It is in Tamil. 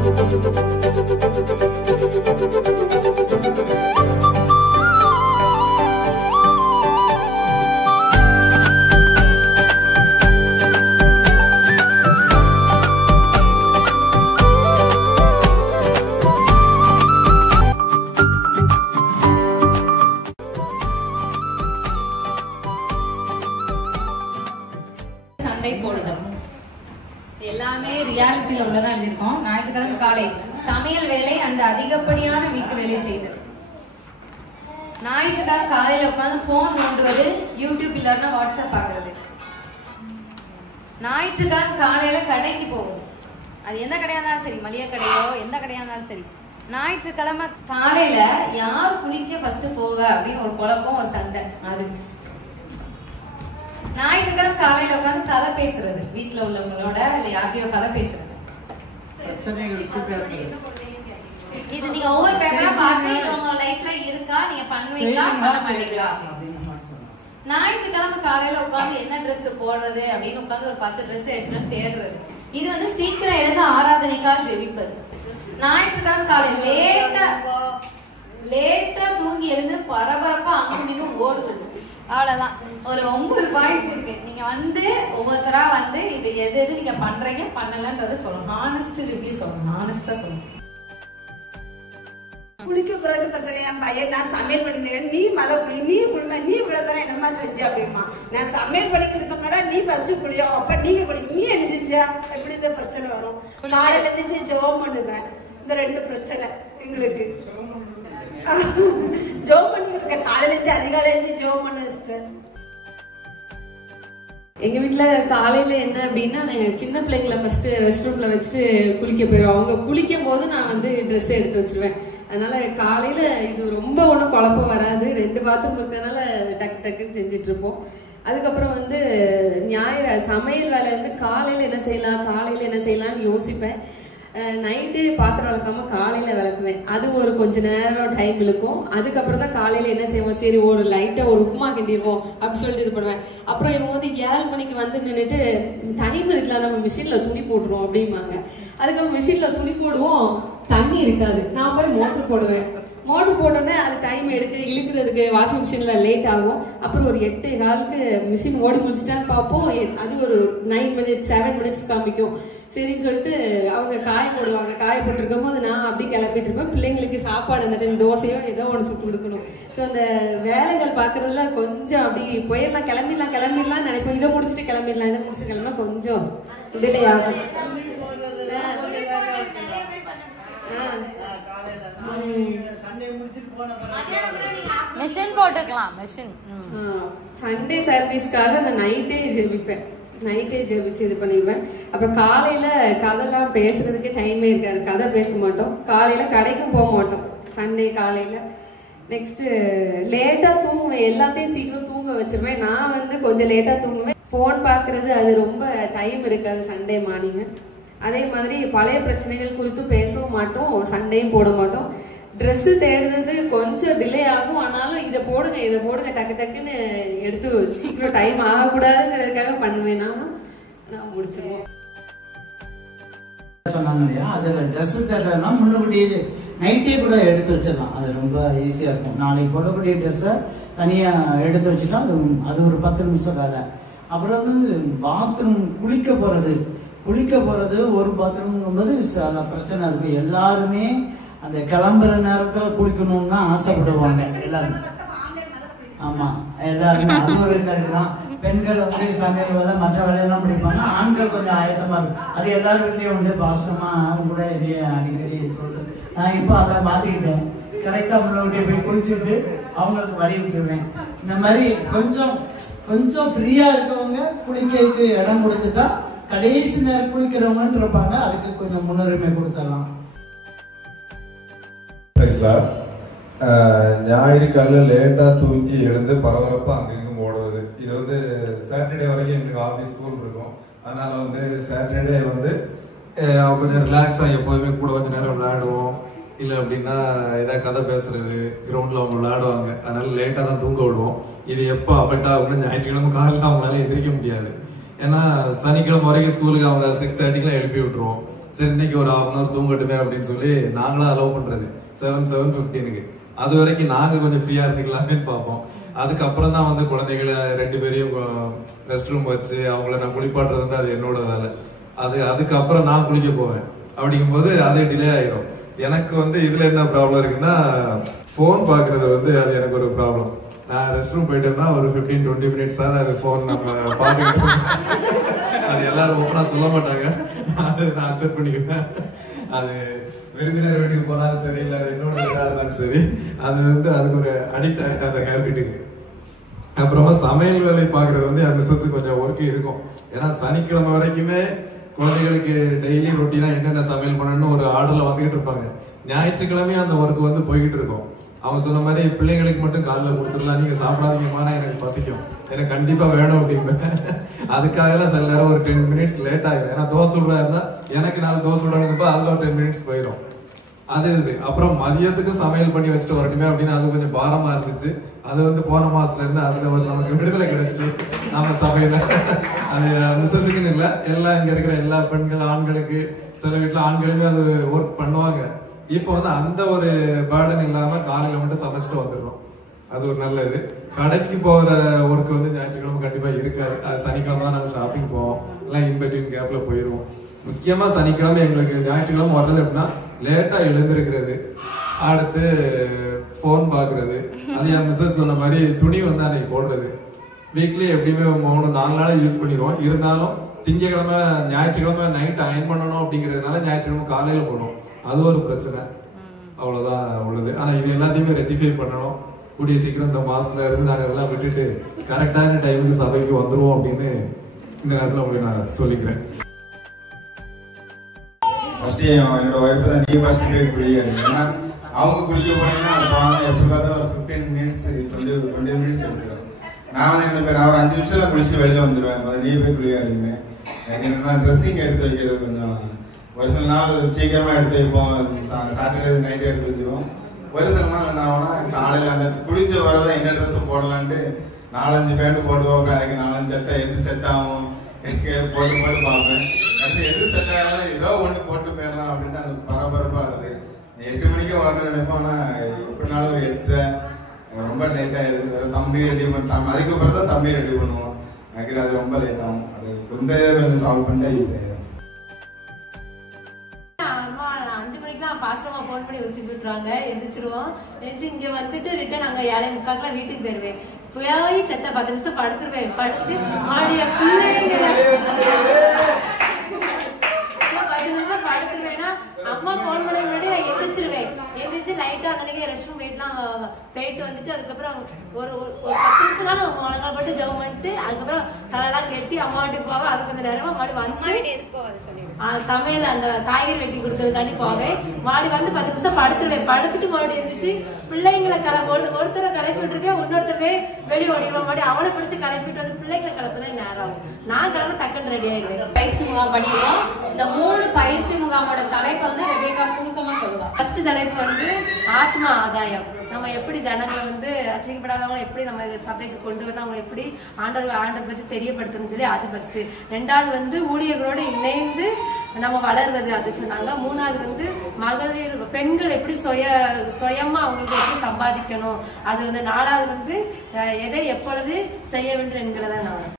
சண்டை போடுதல் எல்லாமே ரியாலிட்டியில் உள்ளதான் எழுதியிருக்கோம். ஞாயிற்றுக்கிழமை காலை சமையல் வேலை அந்த அதிகப்படியான வீட்டு வேலை செய்தல். ஞாயிற்றுக்கிழமை காலையில் உட்காந்து ஃபோன் நோண்டுவது, யூடியூப் இல்லைன்னா வாட்ஸ்அப் பார்க்கறது. ஞாயிற்றுக்கிழமை காலையில் கடைக்கு போகும். அது எந்த கடையாக இருந்தாலும் சரி, மளிகை கடையோ எந்த கடையாக இருந்தாலும் சரி, ஞாயிற்றுக்கிழமை காலையில் யார் குளிக்க ஃபர்ஸ்ட் போக அப்படின்னு ஒரு குழப்பம், ஒரு சண்டை. அது ஞாயிற்றுக்கிழமை காலையில உட்காந்து கதை பேசுறது, வீட்டுல உள்ளவங்களோட இல்ல யார்கிட்டயோ கதை பேசுறது. இது நீங்க ஒவ்வொரு பேப்பரா பார்த்து இது உங்க லைஃப்ல இருக்கா, நீங்க பண்ணுவீங்களா பண்ண மாட்டீங்களா. ஞாயிற்றுக்கிழமை காலையில உட்காந்து என்ன ட்ரெஸ் போடுறது அப்படின்னு உட்காந்து ஒரு 10 ட்ரெஸ் எடுத்துட்டு தேடுறது. இது வந்து சீக்கிரம் எழுத ஆராதனைக்காக ஜெபிப்பது. ஞாயிற்றுக்கிழமை காலையில லேட்டா தூங்கி எழுந்து பரபரப்பா அங்கும் ஓடுவது. அவ்வளவுதான். ஒரு 9 பாயிண்ட்ஸ் இருக்கு. நீங்க வந்து ஒவ்வொருத்தரா வந்து இது எது எது நீங்க பண்றீங்க பண்ணலன்றத சொல்லணும். ஹானஸ்ட் ரிவ்யூ சொல்லணும், ஹானஸ்டா சொல்லணும். குளிக்க பிறகு பசங்க என் பையன் நான் சமையல் பண்ணினேன், நீ நீ குளிமா, நீ இவ்வளவுதானே என்னமா செஞ்ச அப்படிமா. நான் சமையல் பண்ணிக்கிட்டு இருக்கோம்னா நீ ஃபர்ஸ்ட் குளியோ, அப்ப நீங்க குளி, நீ என்ன செஞ்சா, எப்படி இந்த பிரச்சனை வரும். காலையில எழுந்திரிச்சு ஜோம் பண்ணுவேன். இந்த 2 பிரச்சனை எங்களுக்கு. ஜோம் பண்ணிட்டு இருக்க, காலையில இருந்து அதிகாலையில இருந்து ஜோம் பண்ண சிஸ்டர். எங்க வீட்டுல காலையில என்ன அப்படின்னா, சின்ன பிள்ளைங்களை ஃபர்ஸ்ட் ரெஸ்ட் ரூம்ல வச்சுட்டு குளிக்க போயிடும். அவங்க குளிக்கும் போது நான் வந்து ட்ரெஸ் எடுத்து வச்சிருவேன். அதனால காலையில இது ரொம்ப ஒன்றும் குழப்பம் வராது. 2 பாத்ரூம் இருக்கிறதுனால டக்கு டக்குன்னு செஞ்சுட்டு இருப்போம். அதுக்கப்புறம் வந்து ஞாயிறு சமையல் வேலை வந்து காலையில என்ன செய்யலாம்னு யோசிப்பேன். நைட்டு பாத்திரம் விளக்காம காலையில விளக்குவேன். அது ஒரு கொஞ்ச நேரம் டைம் இழுக்கும். அதுக்கப்புறம் தான் காலையில என்ன செய்வோம், சரி ஒரு லைட்டா ஒரு உப்புமா கிண்டிடுவோம் அப்படின்னு சொல்லிட்டு இது பண்ணுவேன். அப்புறம் இவங்க வந்து 7 மணிக்கு வந்து நின்றுட்டு டைம் இருக்குல்ல, நம்ம மிஷின்ல துணி போட்டுருவோம் அப்படிம்பாங்க. அதுக்கப்புறம் மிஷின்ல துணி போடுவோம், தண்ணி இருக்காது. நான் போய் மோட்டர் போடுவேன். மோட்டர் போட்டோன்னே அது டைம் இழுக்கிறதுக்கு வாஷிங் மிஷின்ல லேட் ஆகும். அப்புறம் ஒரு 8:15க்கு மிஷின் ஓடி முடிச்சுட்டான்னு பார்ப்போம். அது ஒரு 9 மினிட்ஸ் 7 மினிட்ஸ் காமிக்கும். சரின்னு சொல்லிட்டு அவங்க காய போடுவாங்க. காய போட்டிருக்கும் போது நான் அப்படி கிளம்பிட்டு இருப்பேன். பிள்ளைங்களுக்கு சாப்பாடு அந்த டைம் தோசையோ ஏதோ ஒன்று சுட்டு கொடுக்கணும். ஸோ அந்த வேலைகள் பார்க்கறதுல கொஞ்சம் அப்படி போயிடலாம், கிளம்பிடலாம் நினைப்போம். இதை முடிச்சுட்டு கிளம்பிடலாம் கொஞ்சம் டிலே ஆகும். மிஷின் போட்டுக்கலாம். மிஷின் சண்டே சர்வீஸ்க்காக நான் நைட்டே ஜெபிச்சு இது பண்ணிடுவேன். அப்புறம் காலையில கதைலாம் பேசுறதுக்கே டைமே இருக்காது. கதை பேச மாட்டோம். காலையில கடைக்கும் போக மாட்டோம் சண்டே காலையில. நெக்ஸ்ட் லேட்டா தூங்குவேன். எல்லாத்தையும் சீக்கிரம் தூங்க வச்சிருவேன். நான் வந்து கொஞ்சம் லேட்டா தூங்குவேன். போன் பாக்குறது அது ரொம்ப டைம் இருக்காது சண்டே மார்னிங். அதே மாதிரி பழைய பிரச்சனைகள் குறித்து பேசவும் மாட்டோம், சண்டையும் போட மாட்டோம். ட்ரெஸ் தேடுறது கொஞ்சம் டிலே ஆகும். ஆனாலும் இதை போடுங்க டக்கு டக்குன்னு எடுத்து சீக்கிரம் டைம் ஆகக்கூடாதுங்கிறதுக்காக பண்ணுவேன். நான் முடிச்சிருவோம். சொன்னாங்க இல்லையா, அதுல ட்ரெஸ் தேடுறதுனா முன்னக்கூட்டியே நைட்டே கூட எடுத்து வச்சிடலாம். அது ரொம்ப ஈஸியா இருக்கும். நாளைக்கு போடக்கூடிய ட்ரெஸ்ஸை தனியா எடுத்து வச்சுட்டா அது ஒரு 10 நிமிஷம் வேலை. அப்புறம் வந்து பாத்ரூம் குளிக்க போறது ஒரு பாத்ரூம்ங்கும்போது சில பிரச்சனை இருக்கு. எல்லாருமே அந்த கிளம்புற நேரத்துல குளிக்கணும்னு தான் ஆசைப்படுவாங்க எல்லாரும். ஆமா, எல்லாருமே அது ஒரு கரெக்ட் தான். பெண்கள் வந்து சமையல் வேலை மற்ற வேலையெல்லாம் பிடிப்பாங்க. ஆண்கள் கொஞ்சம் ஆயத்தமா இருக்கும். அது எல்லாரும் வீட்லயும் உண்டு. பாசமா கூட அடிக்கடி சொல்றேன். நான் இப்போ அதை மாத்திக்கிட்டேன். கரெக்டா முன்னாடி போய் குளிச்சுட்டு அவங்களுக்கு வழி விட்டுருவேன். இந்த மாதிரி கொஞ்சம் ஃப்ரீயா இருக்கவங்க குளிக்கிறதுக்கு இடம் கொடுத்துட்டா கடைசி நேரம் குளிக்கிறவங்கன்னு இருப்பாங்க. அதுக்கு கொஞ்சம் முன்னுரிமை கொடுத்துடலாம். ஞாயிறு காலையில் லேட்டா தூங்கி எழுந்து பரபரப்பா அங்கிருக்கும் ஓடுவது. இது வந்து சாட்டர்டே வரைக்கும் எங்களுக்கு ஆஃபீஸ் ஸ்கூல் இருக்கும். அதனால வந்து சாட்டர்டே வந்து கொஞ்சம் ரிலாக்ஸா எப்போதுமே கூட கொஞ்சம் நேரம் விளையாடுவோம். இல்லை அப்படின்னா ஏதாவது கதை பேசுறது, கிரவுண்ட்ல அவங்க விளையாடுவாங்க. அதனால லேட்டா தான் தூங்க விடுவோம். இது எப்போ அஃபெக்ட் ஆகும்னா ஞாயிற்றுக்கிழமை காலையில் அவங்களால எந்திரிக்க முடியாது. ஏன்னா சனிக்கிழமை வரைக்கும் ஸ்கூலுக்கு அவங்க 6:30க்குலாம் எழுப்பி விட்டுருவோம். சரி இன்னைக்கு ஒரு 1/2 hour தூங்கட்டுமே அப்படின்னு சொல்லி நாங்களா அலோவ் பண்றது 7:15 அது வரைக்கும் நாங்க கொஞ்சம் ஃப்ரீயா இருந்துக்கலாமே பார்ப்போம். அதுக்கப்புறம் தான் வந்து குழந்தைகளை 2 பேரையும் ரெஸ்ட் ரூம் வச்சு அவங்கள நான் குளிப்பாட்டுறது வந்து அது என்னோட வேலை. அதுக்கப்புறம் நான் குளிக்க போவேன். அப்படிங்கும்போது அது டிலே ஆயிரும். எனக்கு வந்து இதுல என்ன ப்ராப்ளம் இருக்குன்னா போன் பாக்குறது வந்து அது எனக்கு ஒரு ப்ராப்ளம். நான் ரெஸ்ட் ரூம் போயிட்டேன்னா ஒரு 15-20 மினிட்ஸ் தான் அது போன் நம்ம பாத்துக்கிட்டு அது எல்லாரும் ஓப்பனா சொல்ல மாட்டாங்க. அது நான் அக்செப்ட் பண்ணிக்குவேன். அது விருந்தினர் வீட்டுக்கு போனாலும் சரி இல்ல என்னோட வீடா இருந்தாலும் சரி அது வந்து அதுக்கு ஒரு அடிக்ட் ஆகிட்ட அந்த ஹேபிட்டுக்கு. அப்புறமா சமையல் வேலை பாக்குறது வந்து என் மிஸ்ஸஸ் கொஞ்சம் ஒர்க் இருக்கும். ஏன்னா சனிக்கிழமை வரைக்குமே குழந்தைகளுக்கு டெய்லி ரொட்டீனா என்னென்ன சமையல் பண்ணணும்னு ஒரு ஆர்டர்ல வந்துகிட்டு இருப்பாங்க. ஞாயிற்றுக்கிழமையும் அந்த ஒர்க் வந்து போய்கிட்டு இருக்கும். அவங்க சொன்ன மாதிரி பிள்ளைங்களுக்கு மட்டும் காலைல கொடுத்துடலாம், நீங்க சாப்பிடாதீங்கம்மா எனக்கு பசிக்கும், எனக்கு கண்டிப்பா வேணும் அப்படின்னு. அதுக்காக சில நேரம் ஒரு 10 மினிட்ஸ் லேட் ஆகிடும். ஏன்னா தோசை சுடுறா இருந்தா எனக்கு 4 தோசை சுடணுங்கப்போ அதுல ஒரு 10 மினிட்ஸ் போயிடும். அது அப்புறம் மதியத்துக்கு சமையல் பண்ணி வச்சுட்டு வரணுமே அப்படின்னு அது கொஞ்சம் பாரமா இருந்துச்சு. அது வந்து போன மாசத்துல இருந்து அதுல ஒரு நமக்கு விடுதலை கிடைச்சிட்டு நம்ம சமையல அது மிஸ்ஸஸுக்குன்னு இல்லை, எல்லாம் இங்க இருக்கிற எல்லா பெண்கள் ஆண்களுக்கு சில வீட்டுல ஆண்களுமே அது ஒர்க் பண்ணுவாங்க. இப்போ வந்து அந்த ஒரு பேர்டன் இல்லாம காலையில மட்டும் சமைச்சிட்டு வந்துடுறோம். அது ஒரு நல்ல இது. கடைக்கு போற ஒர்க் வந்து ஞாயிற்றுக்கிழமை கண்டிப்பா இருக்காது. அது சனிக்கிழமை தான் நாங்கள் ஷாப்பிங் போவோம், எல்லாம் இன்பிட்வீன் கேப்ல போயிடுவோம். முக்கியமா சனிக்கிழமை எங்களுக்கு ஞாயிற்றுக்கிழமை வர்றது அப்படின்னா லேட்டா எழுந்திருக்கிறது, அடுத்து போன் பாக்குறது. அது என் மிஸ்ஸஸ் சொன்ன மாதிரி துணி வந்து அன்னைக்கு போடுறது வீக்லி எப்படியுமே 3-4 நாள் யூஸ் பண்ணிடுவோம். இருந்தாலும் திங்கக்கிழமை ஞாயிற்றுக்கிழமை நைட் அயன் பண்ணணும் அப்படிங்கிறதுனால ஞாயிற்றுக்கிழமை காலையில போடுவோம். அது ஒரு பிரச்சனை. அவ்வளவுதான் உள்ளது. ஆனா இது எல்லாத்தையுமே ரெட்டிஃபை பண்ணணும். கூடிய சீக்கிரம் இந்த மாசத்துல இருந்து நாங்க அதெல்லாம் விட்டுட்டு கரெக்டான டைமுக்கு சபைக்கு வந்துருவோம் அப்படின்னு இந்த நேரத்துல உங்களுக்கு நான் சொல்லிக்கிறேன். ஃபர்ஸ்ட் என்னோட ஒய்ஃப் தான் நீ ஃபர்ஸ்ட் போய் குளிக்கணும். ஏன்னா அவங்க குளிக்க போனீங்கன்னா எப்படி பார்த்தாலும் ஒரு 15 மினிட்ஸ் 20 மினிட்ஸ் எடுத்துடும். நான் வந்து என்ன பேர் ஒரு 5 நிமிஷத்துல குளிச்சுட்டு வெளில வந்துடுவேன். நீ போய் குளிக்காடுமே. எனக்கு என்னன்னா ட்ரெஸ்ஸிங் எடுத்து வைக்கிறது கொஞ்சம் ஒரு சில நாள் சீக்கிரமா எடுத்து வைப்போம். சாட்டர்டே நைட் எடுத்து வச்சிருவோம். ஒரு சில நாள் என்ன ஆகும்னா காலையில அந்த குளிச்ச வரதான் என்ன ட்ரெஸ் போடலான்ட்டு 4-5 பேண்ட் போட்டு வைப்பேன். அதுக்கு 4-5 சட்டை எது செட் ஆகும் போட்டு போட்டு பார்ப்பேன். எது செட் ஆகலாம் ஏதோ ஒன்று போட்டு போயிடலாம் அப்படின்னு அது பரபரப்பா வருது. 8 மணிக்கு வரணும்னு நினைப்போம். ஆனா எப்படினாலும் ஒரு 8 ரொம்ப லேட் ஆயிடுது. வேற தம்பி ரெடி பண்ணிட்டாங்க, அதுக்கப்புறம் தான் தம்பி ரெடி பண்ணுவோம். எனக்கு அது ரொம்ப லேட் ஆகும். அது கொஞ்சம் சால்வ் பண்ணிட்டா ஈஸியாக. பாசமா போன் பண்ணி ஊசி விட்டுருவாங்க, எந்திரிச்சிருவோம். எந்திரிச்சு இங்க வந்துட்டு ரிட்டர்ன் அங்க 7:45 வீட்டுக்கு போயிருவேன். போய் செத்த 10 நிமிஷம் படுத்துருவேன். படுத்துட்டு மாடிய 10 நிமிஷம் படுத்துருவேன்னா அம்மா போன் பண்ண முன்னாடி நான் எந்திரிச்சிருவேன். எந்திரிச்சு லைட்டா அன்னைக்கு ரெஸ்ட் ரூம் போயிட்டு வந்துட்டு அதுக்கப்புறம் ஒரு 10 நிமிஷம் தான் முழங்கால் போட்டு ஜெபம் பண்ணிட்டு அதுக்கப்புறம் தலையெல்லாம் கெட்டி அம்மா வீட்டுக்கு போவேன். அது கொஞ்சம் நேரமா மாடி வந்து சமையல் அந்த காய்கறி வெட்டி கொடுக்கறதுக்காண்டி போவேன். மாடி வந்து 10 நிமிஷம் படுத்துருவேன். படுத்துட்டு மாடி இருந்துச்சு பிள்ளைங்களை ஒருத்தரை கிளப்பிட்டு இருக்கேன், இன்னொருத்தவே வெளியே ஓடிடுவோம். மாடி அவனை பிடிச்சி கிளப்பிட்டு வந்து பிள்ளைங்களை கிளப்புதான் நேரம் ஆகும். நான் கிளம்ப டக்குன்னு ரெடி ஆயிடுவேன். பயிற்சி முகாம் பண்ணிடுவோம். இந்த 3 பயிற்சி முகாமோட தலைப்பை வந்து ரெபேக்கா சுருக்கமா சொல்லுவாங்க. ஃபர்ஸ்ட் தலைப்பு வந்து ஆத்மா ஆதாயம். நம்ம எப்படி ஜனங்களை வந்து அச்சைக்கப்படாதவங்களை எப்படி நம்ம சபைக்கு கொண்டு வரணும், அவங்க எப்படி ஆண்டவர் பத்தி தெரியப்படுத்தணும்னு சொல்லி அது ஃபர்ஸ்ட். 2வது வந்து ஊழியர்களோடு இணைந்து நம்ம வளர்வது அது சொன்னாங்க. 3வது வந்து மகளிர் பெண்கள் எப்படி சுயமா அவங்களுக்கு எப்படி சம்பாதிக்கணும் அது வந்து. 4வது வந்து எதை எப்பொழுது செய்ய வேண்டும் என்கிறத நான்